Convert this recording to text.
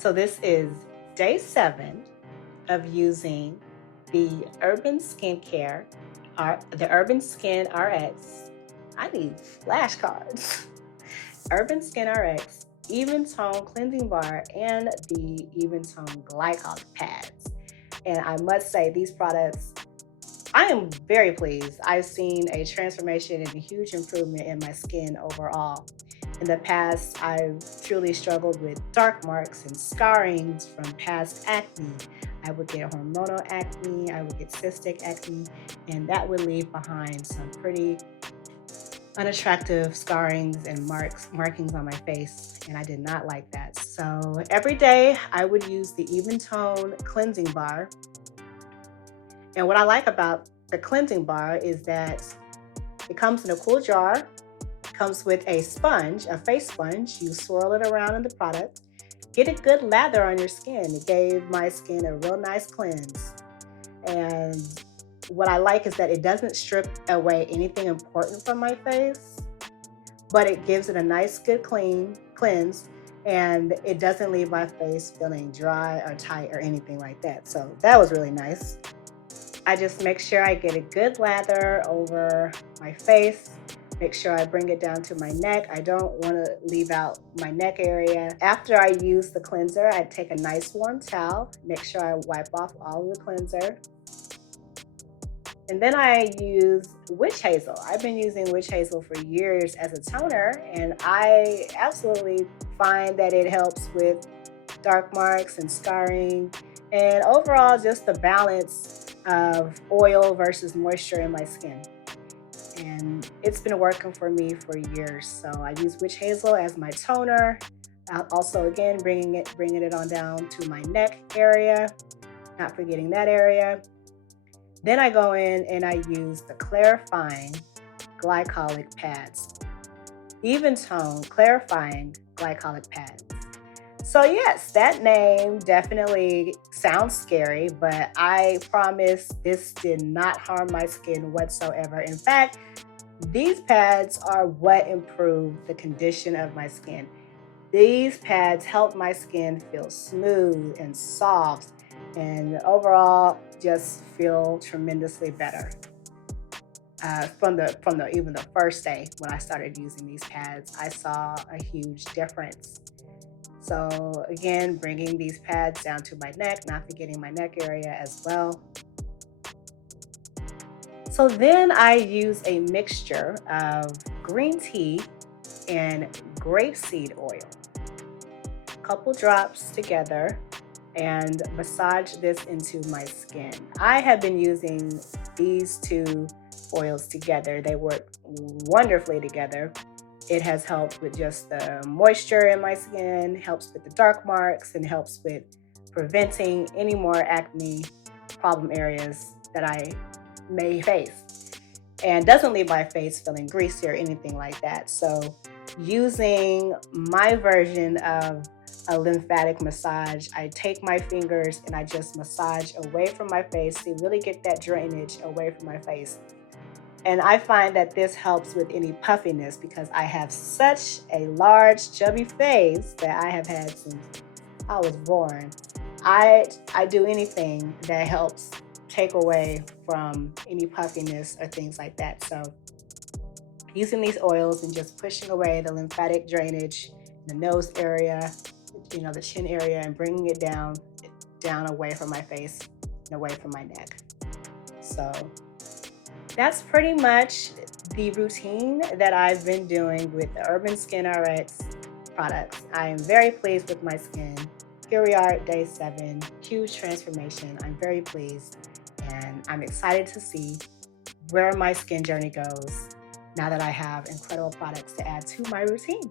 So this is day 7 of using the Urban Skincare, the Urban Skin RX. I need flashcards. Urban Skin RX Even Tone Cleansing Bar and the Even Tone Glycolic Pads. And I must say, these products, I am very pleased. I've seen a transformation and a huge improvement in my skin overall. In the past, I've truly struggled with dark marks and scarrings from past acne. I would get hormonal acne, I would get cystic acne, and that would leave behind some pretty unattractive scarrings and markings on my face, and I did not like that. So every day I would use the Even Tone Cleansing Bar. And what I like about the cleansing bar is that it comes in a cool jar, comes with a sponge, a face sponge. You swirl it around in the product, get a good lather on your skin. It gave my skin a real nice cleanse. And what I like is that it doesn't strip away anything important from my face, but it gives it a nice good cleanse, and it doesn't leave my face feeling dry or tight or anything like that. So that was really nice. I just make sure I get a good lather over my face. Make sure I bring it down to my neck. I don't want to leave out my neck area. After I use the cleanser, I take a nice warm towel. Make sure I wipe off all of the cleanser. And then I use witch hazel. I've been using witch hazel for years as a toner, and I absolutely find that it helps with dark marks and scarring, and overall just the balance of oil versus moisture in my skin. And it's been working for me for years. So I use witch hazel as my toner. Also, again, bringing it on down to my neck area, not forgetting that area. Then I go in and I use the clarifying glycolic pads. Even Tone clarifying glycolic pads. So yes, that name definitely sounds scary, but I promise this did not harm my skin whatsoever. In fact, these pads are what improved the condition of my skin. These pads help my skin feel smooth and soft, and overall just feel tremendously better. From even the first day when I started using these pads, I saw a huge difference. So again, bringing these pads down to my neck, not forgetting my neck area as well. So then I use a mixture of green tea and grapeseed oil. A couple drops together, and massage this into my skin. I have been using these two oils together. They work wonderfully together. It has helped with just the moisture in my skin, helps with the dark marks, and helps with preventing any more acne problem areas that I may face. And doesn't leave my face feeling greasy or anything like that. So using my version of a lymphatic massage, I take my fingers and I just massage away from my face to really get that drainage away from my face. And I find that this helps with any puffiness because I have such a large, chubby face that I have had since I was born. I do anything that helps take away from any puffiness or things like that. So using these oils and just pushing away the lymphatic drainage in the nose area, the chin area, and bringing it down away from my face and away from my neck. So that's pretty much the routine that I've been doing with the Urban Skin RX products. I am very pleased with my skin. Here we are at day 7, huge transformation. I'm very pleased, and I'm excited to see where my skin journey goes now that I have incredible products to add to my routine.